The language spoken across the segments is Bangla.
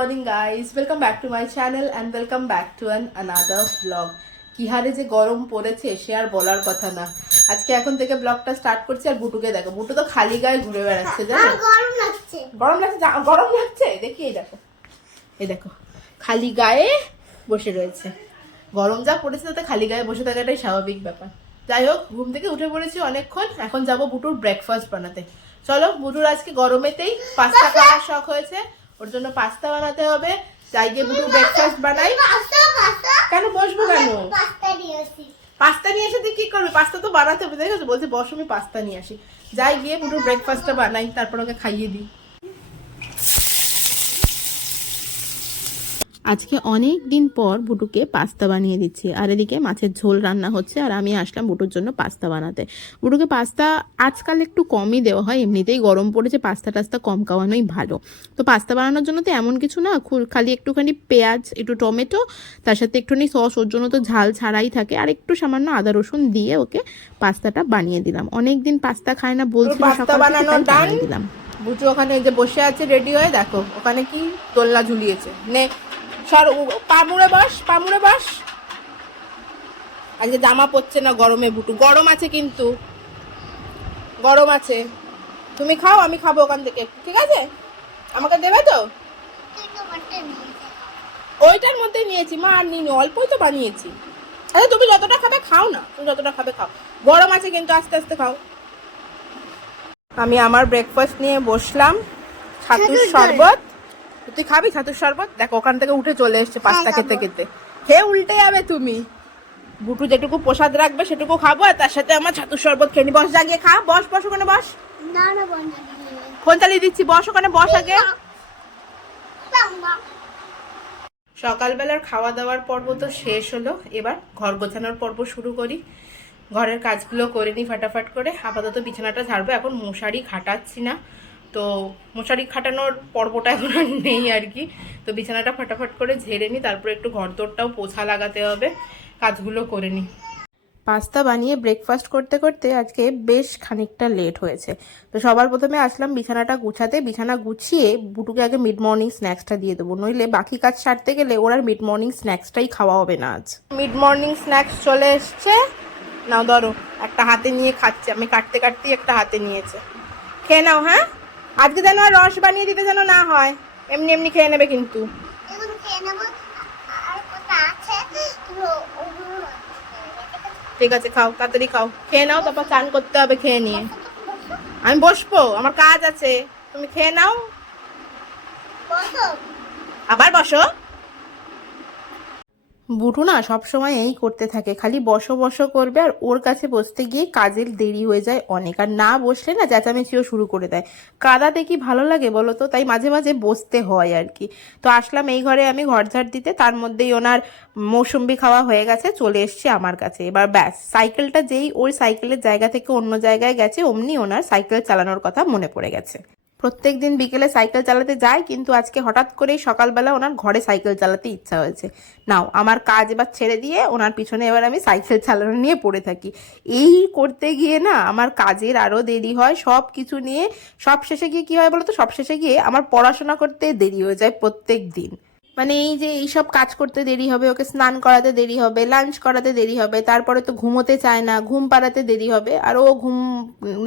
morning guys, welcome back to my channel and welcome back to another vlog. কি হারে যে গরম পড়েছে সে আর বলার কথা না। আজকে এখন থেকে ব্লগটা স্টার্ট করছি আর বুটুকে দেখো, বুটু তো খালি গায়ে ঘুরে বেড়াচ্ছে জানো। গরম লাগছে, গরম লাগছে দেখি এই দেখো খালি গায়ে বসে রয়েছে। গরম যা পড়েছে তাতে খালি গায়ে বসে থাকাটাই স্বাভাবিক ব্যাপার। যাই হোক, ঘুম থেকে উঠে পড়েছি অনেকক্ষণ, এখন যাব বুটুর ব্রেকফাস্ট বানাতে। চলো, বুটুর আজকে গরমেতেই পাস্তা খাওয়ার শখ হয়েছে, ওর জন্য পাস্তা বানাতে হবে। যাই গিয়ে বুটুর ব্রেকফাস্ট বানাই। কেন বসবো কেন? পাস্তা নিয়ে এসে তুই কি করবি? পাস্তা তো বানাতে হবে, দেখেছো বলছে বস আমি পাস্তা নিয়ে আসি। যাই গিয়ে বুটুর ব্রেকফাস্টটা বানাই, তারপর ওকে খাইয়ে দিই। আজকে অনেক দিন পর বুটুকে পাস্তা বানিয়ে দিচ্ছি, আর এদিকে মাছের ঝোল রান্না হচ্ছে, আর আমি আসলাম বুটুর জন্য পাস্তা বানাতে। বুটুকে পাস্তা আজকাল একটু কমই দেওয়া হয়, এমনিতেই গরম পড়েছে, পাস্তা টাস্তা কম খাওয়ানোই ভালো। তো পাস্তা বানানোর জন্য তো এমন কিছু না, খালি একটুখানি পেঁয়াজ, একটু টমেটো, তার সাথে একটুখানি সস, ওর জন্য তো ঝাল ছাড়াই থাকে, আর একটু সামান্য আদা রসুন দিয়ে ওকে পাস্তাটা বানিয়ে দিলাম। অনেকদিন পাস্তা খায় না বলছিল, পাস্তা বানানো ডান দিলাম। বুটু ওখানে যে বসে আছে রেডি হয়ে, দেখো ওখানে কি দোলনা ঝুলিয়েছে। নে সর, পামুড়ে বস। আজকে জামা পরছে না গরমে বুটু, গরম আছে কিন্তু, গরম আছে। তুমি খাও, আমি খাবো ওখান থেকে, ঠিক আছে? আমাকে দেবে তো? ওইটার মধ্যে নিয়েছি মা, আর নিই, অল্পই তো বানিয়েছি। আরে তুমি যতটা খাবে খাও না, তুমি যতটা খাবে খাও, গরম আছে কিন্তু, আস্তে আস্তে খাও। আমি আমার ব্রেকফাস্ট নিয়ে বসলাম, ছাতুর শরবত। তুই খাবি ছাতুর শরবত? দেখো ওখান থেকে উঠে চলে এসছে পাস্তা খেতে খেতে। খেয়ে উল্টে যাবে তুমি। বুটু যেটুকু প্রসাদ রাখবে সেটুকু খাবো, আর তার সাথে আমার ছাতুর শরবত খেয়ে নি। বস, জাগিয়ে খা, বস ওখানে বস। ফোন চালিয়ে দিচ্ছি, বস ওখানে বস আগে। সকালবেলার খাওয়া দাওয়ার পর্ব তো শেষ হলো, এবার ঘর গোছানোর পর্ব শুরু করি। ঘরের কাজগুলো করে নিই ফাটাফাট করে। আপাতত বিছানাটা ঝাড়বো, এখন মশারি খাটাচ্ছি না, তো মশারি খাটানোর পর্বটা এখন আর নেই আর কি। তো বিছানাটা ফাটাফাট করে ঝেড়ে নিই, তারপরে একটু ঘরদোরটাও পোছা লাগাতে হবে, কাজগুলো করে নিই। পাস্তা বানিয়ে ব্রেকফাস্ট করতে করতে আজকে বেশ খানিকটা লেট হয়েছে। তো সবার প্রথমে আসলাম বিছানাটা গুছাতে। বিছানা গুছিয়ে বুটুকে আগে মিড মর্নিং স্ন্যাক্সটা দিয়ে দেবো, নইলে বাকি কাজ সারতে গেলে ওর আর মিড মর্নিং স্ন্যাক্সটাই খাওয়া হবে না আজ। মিড মর্নিং স্ন্যাক্স চলে এসছে, নাও ধরো। একটা হাতে নিয়ে খাচ্ছে, আমি কাটতে কাটতেই একটা হাতে নিয়েছে। খেয়ে নাও। হ্যাঁ, আজকে যেন আর রস বানিয়ে দিতে যেন না হয়, এমনি এমনি খেয়ে নেবে কিন্তু। ঠিক আছে, খাও, তাড়াতাড়ি খাও, খেয়ে নাও, তারপর চান করতে হবে খেয়ে নিয়ে। আমি বসবো, আমার কাজ আছে, তুমি খেয়ে নাও। আবার বসো। বুটু না সবসময় এই করতে থাকে, খালি বসো বসো করবে, আর ওর কাছে বসতে গিয়ে কাজের দেরি হয়ে যায় অনেক, আর না বসলে না চেঁচামেচিও শুরু করে দেয়। কাদাতে কি ভালো লাগে বলো তো, তাই মাঝে মাঝে বসতে হয় আর কি। তো আসলাম এই ঘরে আমি ঘর ঝাড় দিতে, তার মধ্যেই ওনার মৌসুম্বি খাওয়া হয়ে গেছে, চলে এসছে আমার কাছে। এবার ব্যাস, সাইকেলটা যেই ওই সাইকেলের জায়গা থেকে অন্য জায়গায় গেছে, অমনি ওনার সাইকেল চালানোর কথা মনে পড়ে গেছে। প্রত্যেকদিন বিকেলে সাইকেল চালাতে যায়, কিন্তু আজকে হঠাৎ করেই সকালবেলা ওনার ঘরে সাইকেল চালাতে ইচ্ছা হয়েছে। নাও, আমার কাজ এবার ছেড়ে দিয়ে ওনার পিছনে এবার আমি সাইকেল চালানো নিয়ে পড়ে থাকি। এই করতে গিয়ে না আমার কাজের আরও দেরি হয়, সব কিছু নিয়ে। সব শেষে গিয়ে কী হয় বলো তো, সব শেষে গিয়ে আমার পড়াশোনা করতে দেরি হয়ে যায় প্রত্যেক দিন। মানে এই যে এইসব কাজ করতে দেরি হবে, ওকে স্নান করাতে দেরি হবে, লাঞ্চ করাতে দেরি হবে, তারপরে তো ঘুমোতে চায় না, ঘুম পাড়াতে দেরি হবে, আর ও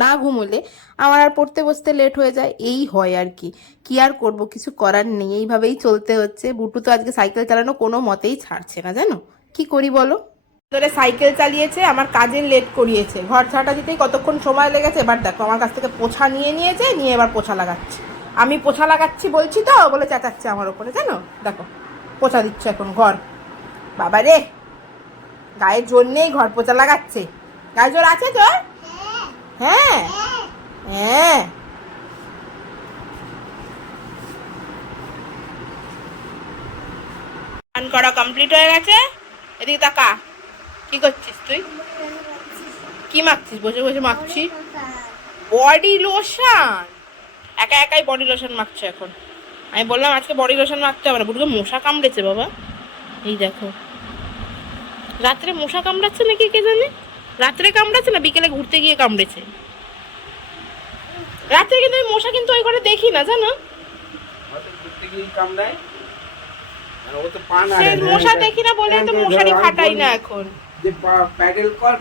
না ঘুমোলে আমার আর পড়তে বসতে লেট হয়ে যায়। এই হয় আর কি, কি আর করব, কিছু করার নেই, এইভাবেই চলতে হচ্ছে। বুটু তো আজকে সাইকেল চালানো কোনো মতেই ছাড়ছে না, জানো কি করি বলো। ধরে সাইকেল চালিয়েছে, আমার কাজের লেট করিয়েছে, ঘর ঝাঁটা দিতেই কতক্ষণ সময় লেগেছে। এবার দেখো আমার কাছ থেকে পোছা নিয়েছে, নিয়ে এবার পোছা লাগাচ্ছে। আমি পোছা লাগাচ্ছি বলছি তো বলে চেঁচাচ্ছে আমার ওপরে, জানো। দেখো পোছা দিচ্ছে এখন ঘর। বাবা রে, গায়ে জোর নেই, ঘর পোছা লাগাচ্ছে। গায়ে জোর আছে তোর? হ্যাঁ হ্যাঁ। স্নান করা কমপ্লিট হয়ে গেছে। এদিকে তাকা, কি করছিস তুই? কি মাখছিস? বসে বসে মাখছিস বডি লোশন। একা একাই বডি লোশন মাখছে এখন। আমি বললাম আজকে বডি লোশন মাখতে হবে না, বুটুকে মশা কামড়েছে বাবা। এই দেখো, রাত্রে মশা কামড়াচ্ছে নাকি কে জানে, রাত্রে কামড়াচ্ছে না বিকেলে ঘুরতে গিয়ে কামড়েছে। রাত্রে কিন্তু আমি মশা কিন্তু ওই ঘরে দেখি না, জানো। আর ও তো পা না সে মশা দেখি না বলে তো মশারি ফাটাই না এখন। যে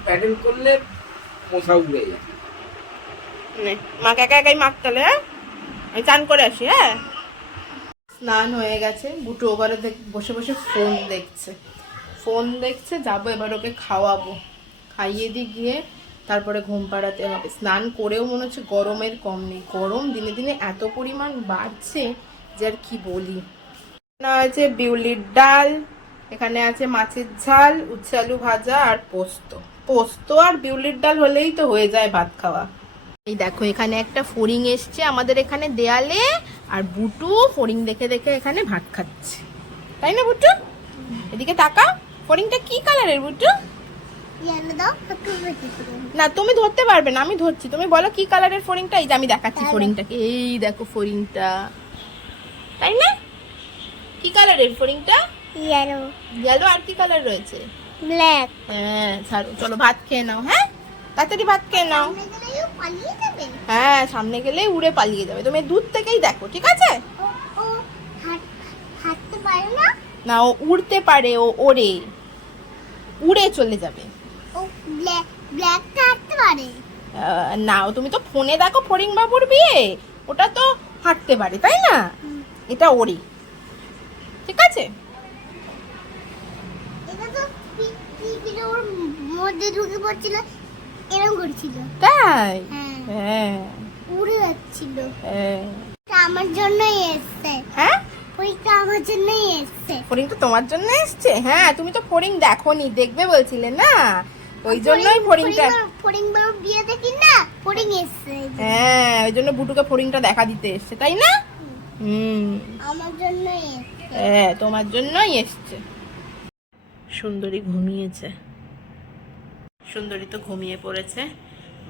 প্যাডেল করলে মশা উড়ে যায়। নে, মাকে একা একাই মাখতে হবে, হ্যাঁ? আমি চান করে আসি, হ্যাঁ? স্নান হয়ে গেছে, বুটু ওখানে বসে বসে ফোন দেখছে। যাবো এবার ওকে খাওয়াবো, খাইয়ে দিয়ে গিয়ে তারপরে ঘুম পাড়াতে হবে। স্নান করেও মনে হচ্ছে গরমের কম নেই, গরম দিনে দিনে এত পরিমাণ বাড়ছে যে আর কি বলি। না, আছে বিউলির ডাল, এখানে আছে মাছের ঝাল, উচ্ছে আলু ভাজা আর পোস্ত আর বিউলির ডাল হলেই তো হয়ে যায় ভাত খাওয়া। এই দেখো এখানে একটা ফড়িং এসছে আমাদের এখানে দেয়ালে, আর বুটু ফড়িং দেখে দেখে এখানে ভাত খাচ্ছে, তাই না বুটু? এদিকে তাকাও, ফড়িংটা কি কালারের বুটু? না তুমি ধরতে পারবে না, আমি ধরছি, তুমি বলো কি কালারের ফড়িংটা। এই যে আমি দেখাচ্ছি ফড়িংটাকে, এই দেখো ফড়িংটা, তাই না? কি কালারের ফড়িংটা? ইয়েলো। আর কি কালার রয়েছে? ব্ল্যাক। হ্যাঁ ছাড়ো, চলো ভাত খেয়ে নাও, হ্যাঁ তাড়াতাড়ি ভাত খেয়ে নাও। হ্যাঁ সামনে গেলেই উড়ে পালিয়ে যাবে, তুমি দূর থেকেই দেখো, ঠিক আছে? না ও উড়তে পারে, ও উড়ে চলে যাবে। না তুমি তো ফোনে দেখো ফড়িং বাবুর বিয়ে, ওটা তো হাঁটতে পারে, তাই না? এটা ওড়ে, ঠিক আছে? মধ্যে ঢুকে পড়ছিল, এরকম করছিল, তাই? হ্যাঁ উড়ে যাচ্ছিল। হ্যাঁ আমার জন্যই এসেছে। হ্যাঁ ফড়িংটা আমার জন্যই এসেছে। ফড়িংটা তোমার জন্য এসেছে? হ্যাঁ তুমি তো ফড়িং দেখোনি, দেখবে বলছিলে না, ওই জন্যই ফড়িংটা। ফড়িং বাবুর বিয়ে দেখি না, ফড়িং এসেছে। হ্যাঁ ওই জন্য বুটুকে ফড়িংটা দেখা দিতে এসেছে, তাই না? আমার জন্যই এসেছে। হ্যাঁ তোমার জন্যই এসেছে। সুন্দরী ঘুমিয়েছে, সুন্দরী তো ঘুমিয়ে পড়েছে,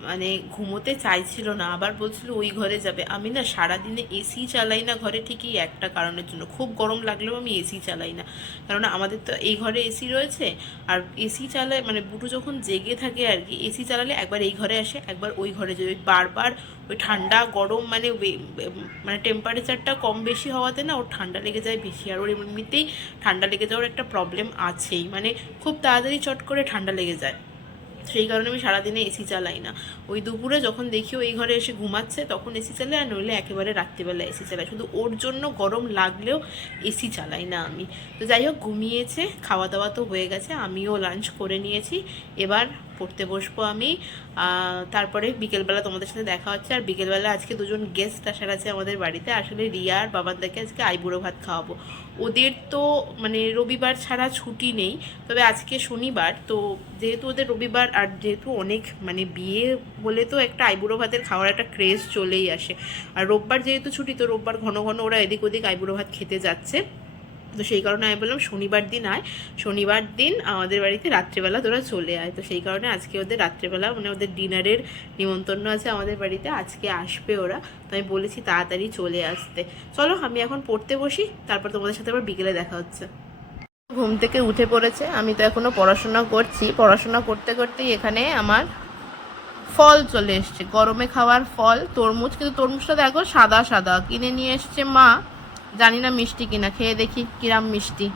মানে ঘুমোতে চাইছিল না, আবার বলছিল ওই ঘরে যাবে। আমি না সারাদিনে এসি চালাই না ঘরে, ঠিকই একটা কারণের জন্য, খুব গরম লাগলেও আমি এসি চালাই না, কারণ আমাদের তো এই ঘরে এসি রয়েছে। আর এসি চালায় মানে বুটু যখন জেগে থাকে আর কি, এসি চালালে একবার এই ঘরে আসে একবার ওই ঘরে যাবে, বারবার ওই ঠান্ডা গরম মানে মানে টেম্পারেচারটা কম বেশি হওয়াতে না ওর ঠান্ডা লেগে যায় বেশি। আর ওর এমনিতেই ঠান্ডা লেগে যাওয়ার একটা প্রবলেম আছেই, মানে খুব তাড়াতাড়ি চট করে ঠান্ডা লেগে যায়, সেই কারণে আমি সারাদিনে এসি চালাই না। ওই দুপুরে যখন দেখি ওই ঘরে এসে ঘুমাচ্ছে তখন এসি চালাই, আর নইলে একেবারে রাত্রিবেলা এসি চালাই, শুধু ওর জন্য গরম লাগলেও এসি চালাই না আমি। তো যাই হোক ঘুমিয়েছে, খাওয়া দাওয়া তো হয়ে গেছে, আমিও লাঞ্চ করে নিয়েছি, এবার পড়তে বসবো আমি। তারপরে বিকেলবেলা তোমাদের সাথে দেখা হচ্ছে। আর বিকেলবেলা আজকে দুজন গেস্ট আসার আছে আমাদের বাড়িতে, আসলে রিয়া আর বাবানদাকে আজকে আইবুড়ো ভাত খাওয়াবো। ওদের তো মানে রবিবার ছাড়া ছুটি নেই, তবে আজকে শনিবার, তো যেহেতু ওদের রবিবার আর যেহেতু অনেক মানে বিয়ে বলে তো একটা আইবুড়ো ভাতের খাওয়ার একটা ক্রেজ চলেই আসে। আর রোববার যেহেতু ছুটি, তো রোববার ঘন ঘন ওরা এদিক ওদিক আইবুড়ো ভাত খেতে যাচ্ছে, তো সেই কারণে আমি বললাম শনিবার দিন আয়, শনিবার দিন আমাদের বাড়িতে রাত্রেবেলা তোরা চলে আয়। তো সেই কারণে আজকে ওদের রাত্রেবেলা মানে ওদের ডিনারের নিমন্ত্রণ আছে আমাদের বাড়িতে, আজকে আসবে ওরা, তো আমি বলেছি তাড়াতাড়ি চলে আসতে। চলো আমি এখন পড়তে বসি, তারপর তোমাদের সাথে আবার বিকেলে দেখা হচ্ছে। ঘুম থেকে উঠে পড়েছে, আমি তো এখনো পড়াশোনা করছি, পড়াশোনা করতে করতেই এখানে আমার ফল চলে এসছে, গরমে খাওয়ার ফল তরমুজ, কিন্তু তরমুজটা দেখো সাদা সাদা, কিনে নিয়ে এসছে মা, জানি না মিষ্টি কিনা, খেয়ে দেখি কিরাম মিষ্টি।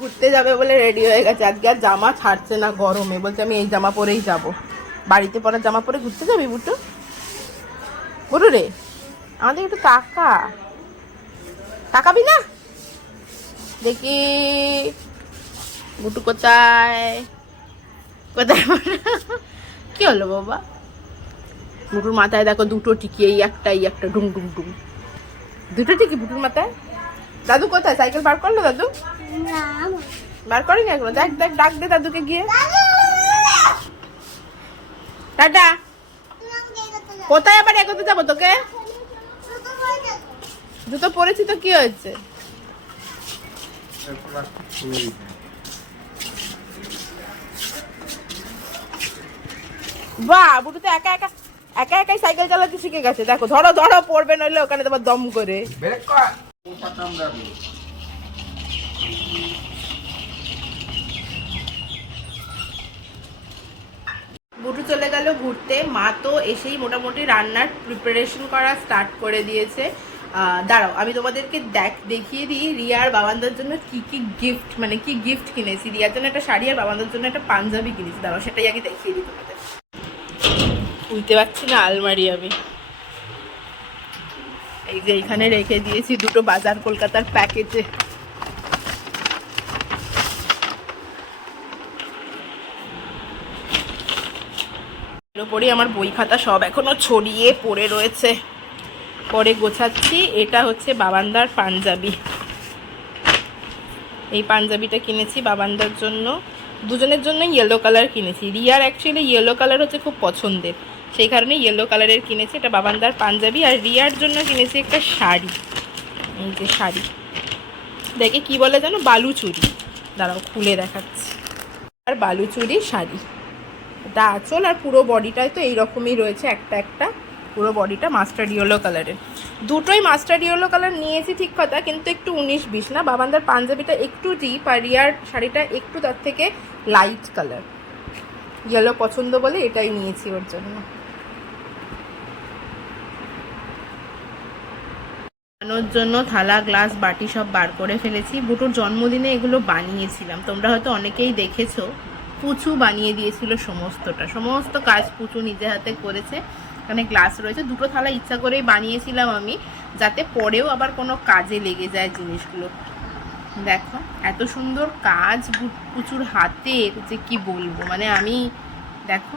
ঘুরতে যাবে বলে রেডি হয়ে গেছে, আজকে আর জামা ছাড়ছে না গরমে, বলছে আমি এই জামা পরেই যাব। বাড়িতে পরা জামা পরে ঘুরতে যাবি বুটু? বুটু রে আমাদের একটু তাকাবি না? দেখি বুটু কোথায় কোথায় কি হলো বাবা? বুটুর মাথায় দেখো দুটো টিকি, এই একটা ডুম ডুম ডুম, দুটো টিকি বুটুর মাথায়। দাদু কোথায়? সাইকেল বার করলো দাদু? বার করেনি এখনো, দেখ দেখ ডাক দে দাদুকে গিয়ে। টাটা। কোথায় আবার এগোতে যাবো তোকে? জুতো পরেছি তো কি হয়েছে? বাহ বুটু তো একাই সাইকেল চালাতে শিখে গেছে, দেখো ধরো ধরো পড়বে নইলে ওখানে তোমার দম করে। বুটু চলে গেল ঘুরতে, মা তো এসেই মোটামুটি রান্নার প্রিপারেশন করা স্টার্ট করে দিয়েছে। দাঁড়াও আমি তোমাদেরকে দেখিয়ে দিই রিয়ার বাবানদার জন্য কি কি গিফট, মানে কি গিফট কিনেছি। রিয়ার জন্য একটা শাড়ি আর বাবানদার জন্য একটা পাঞ্জাবি কিনেছি। দাঁড়াও সেটাই আগে দেখিয়ে দিই তোমাদের। বুঝতে পারছি না আলমারি আমি এই যে এখানে রেখে দিয়েছি দুটো বাজার কলকাতার প্যাকেটে। ওপরই আমার বই খাতা সব এখনো ছড়িয়ে পড়ে রয়েছে, পরে গোছাচ্ছি। এটা হচ্ছে বাবানদার পাঞ্জাবি, এই পাঞ্জাবিটা কিনেছি বাবানদার জন্য, দুজনের জন্য ইয়েলো কালার কিনেছি। রিয়ার অ্যাকচুয়ালি ইয়েলো কালার হচ্ছে খুব পছন্দের, সেই কারণে ইয়েলো কালারের কিনেছি। এটা বাবানদার পাঞ্জাবি। আর রিয়ার জন্য কিনেছি একটা শাড়ি, এই যে শাড়ি, দেখে কি বলে জানো, বালুচুরি। দাঁড়াও খুলে দেখাচ্ছি। আর বালুচুরি শাড়ি, এটা আঁচল আর পুরো বডিটায় তো এইরকমই রয়েছে একটা একটা, পুরো বডিটা মাস্টার্ড ইয়েলো কালারের। দুটোই মাস্টার্ড ইয়েলো কালার নিয়েছি ঠিক কথা, কিন্তু একটু 19-20 না। বাবানদার পাঞ্জাবিটা একটু ডিপ আর রিয়ার শাড়িটা একটু তার থেকে লাইট কালার। ইয়েলো পছন্দ বলে এটাই নিয়েছি ওর জন্য। বানানোর জন্য থালা গ্লাস বাটি সব বার করে ফেলেছি। বুটুর জন্মদিনে এগুলো বানিয়েছিলাম, তোমরা হয়তো অনেকেই দেখেছো। পুচু বানিয়ে দিয়েছিল সমস্ত কাজ পুচু নিজে হাতে করেছে। এখানে গ্লাস রয়েছে, দুটো থালা ইচ্ছা করেই বানিয়েছিলাম আমি, যাতে পরেও আবার কোনো কাজে লেগে যায় জিনিসগুলো। দেখো এত সুন্দর কাজ পুচুর হাতের, যে কি বলবো। মানে আমি দেখো,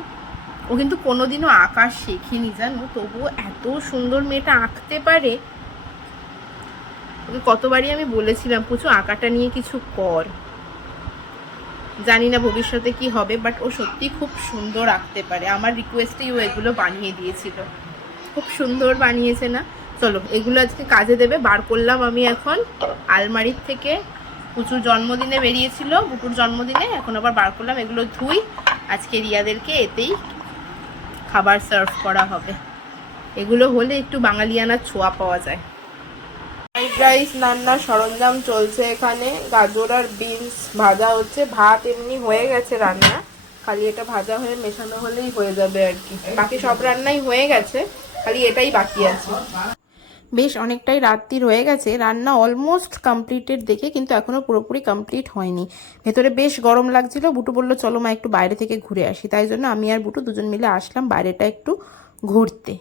ও কিন্তু কোনোদিনও আঁকা শেখেনি জানো, তবুও এত সুন্দর মেয়েটা আঁকতে পারে। ওকে কতবারই আমি বলেছিলাম পুচু আঁকাটা নিয়ে কিছু কর, জানি না ভবিষ্যতে কি হবে, বাট ও সত্যি খুব সুন্দর আঁকতে পারে। আমার রিকোয়েস্টেই ও এগুলো বানিয়ে দিয়েছিল, খুব সুন্দর বানিয়েছে না। চলো এগুলো আজকে কাজে দেবে। বার করলাম আমি এখন আলমারির থেকে, পুচুর জন্মদিনে বেরিয়েছিল, বুটুর জন্মদিনে, এখন আবার বার করলাম। এগুলো ধুই, আজকে রিয়াদেরকে এতেই খাবার সার্ভ করা হবে। এগুলো হলে একটু বাঙালিয়ানার ছোঁয়া পাওয়া যায়। ফ্রাইড রাইস রান্নার সরঞ্জাম চলছে এখানে, গাজর আর বিনস ভাজা হচ্ছে। ভাত এমনি হয়ে গেছে রান্না, খালি এটা ভাজা হয়ে মেশানো হলেই হয়ে যাবে আর কি। বাকি সব রান্নাই হয়ে গেছে, খালি এটাই বাকি আছে। বেশ অনেকটাই রাত্রির হয়ে গেছে, রান্না অলমোস্ট কমপ্লিটেড দেখে, কিন্তু এখনো পুরোপুরি কমপ্লিট হয়নি। ভেতরে বেশ গরম লাগছিল। বুটু বললো চলো মা একটু বাইরে থেকে ঘুরে আসি, তাই জন্য আমি আর বুটু দুজন মিলে আসলাম বাইরেটা একটু ঘুরতে।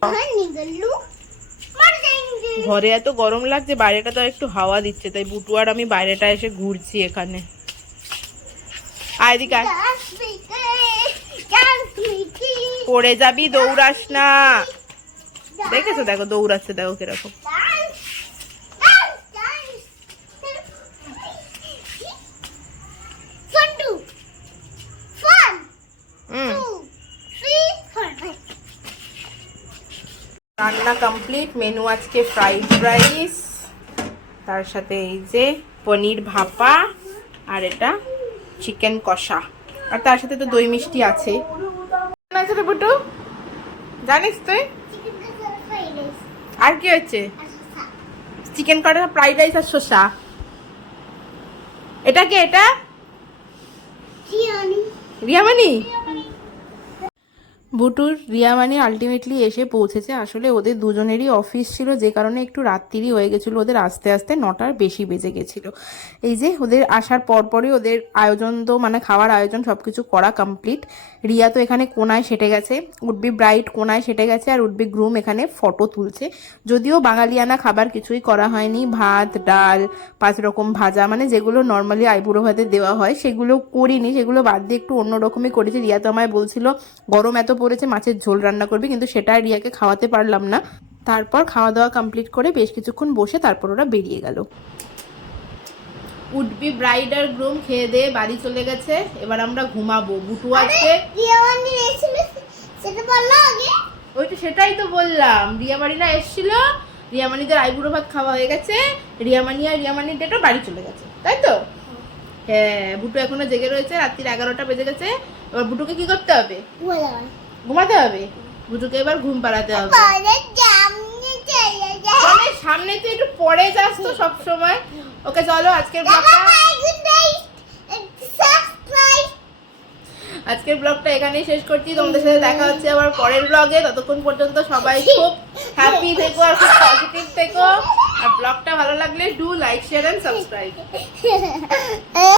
ঘরে এত গরম লাগছে, বাইরেটা তো একটু হাওয়া দিচ্ছে, তাই বুটু আর আমি বাইরেটা এসে ঘুরছি এখানে। আয়দিকা পড়ে যাবি, দৌড়াস না। দেখেছো, দেখো দৌড়াচ্ছে, দেখো কিরকম। রান্না কমপ্লিট। মেনু আজকে ফ্রাইড রাইস, তার সাথে এই যে পনির ভাপা, আর এটা চিকেন কষা, আর তার সাথে তো দই মিষ্টি আছে। বুটু জানিস তুই আর কি হচ্ছে? চিকেন কষা, ফ্রাইড রাইস আর শসা। এটা কে? এটা রিয়ামানি। বুটুর রিয়ামানি আলটিমেটলি এসে পৌঁছেছে। আসলে ওদের দুজনেরই অফিস ছিল, যে কারণে একটু রাত্রিরই হয়ে গেছিলো, ওদের আস্তে আস্তে 9টার বেশি বেজে গেছিল। এই যে ওদের আসার পরপরই ওদের আয়োজন, তো মানে খাওয়ার আয়োজন সব কিছু করা কমপ্লিট। রিয়া তো এখানে কোনায় সেটে গেছে, উডবি ব্রাইট কোনায় সেটে গেছে, আর উডবি গ্রুম এখানে ফটো তুলছে। যদিও বাঙালিয়ানা খাবার কিছুই করা হয়নি, ভাত ডাল 5 রকম ভাজা, মানে যেগুলো নর্মালি আইবুড়ো ভাতে দেওয়া হয় সেগুলো করিনি, সেগুলো বাদ দিয়ে একটু অন্যরকমই করেছি। রিয়া তো আমায় বলছিল গরম এত পড়েছে মাছের ঝোল রান্না করবি, কিন্তু সেটা রিয়াকে খাওয়াতে পারলাম না। তারপর খাওয়া দাওয়া কমপ্লিট করে বেশ কিছুক্ষণ বসে তারপর ওরা বেরিয়ে গেল। উডবি ব্রাইড আর গ্রুম খেয়ে দিয়ে বাড়ি চলে গেছে, এবার আমরা ঘুমাবো। বুটু আজকে ওই তো সেটাই তো বললাম, রিয়ামানিরা এসেছিল, রিয়ামানিদের আইবুড়ো ভাত খাওয়া হয়ে গেছে, রিয়ামানি আর রিয়ামানির ডেটও বাড়ি চলে গেছে, তাই তো? হ্যাঁ, বুটু এখনো জেগে রয়েছে, রাত্রির 11টা বেজে গেছে। এবার বুটুকে কি করতে হবে? ঘুমাতে হবে। বুটুকে এবার ঘুম পাড়াতে হবে। সামনে তুই একটু পরে যাস তো সব সময়। ওকে চলো আজকের ব্লগটা এখানেই শেষ করছি। তোমাদের সাথে দেখা হচ্ছে আবার পরের ব্লগে। ততক্ষণ পর্যন্ত সবাই খুব হ্যাপি থেকো আর খুব পজিটিভ থেকো। আর ব্লগটা ভালো লাগলে do like share and subscribe.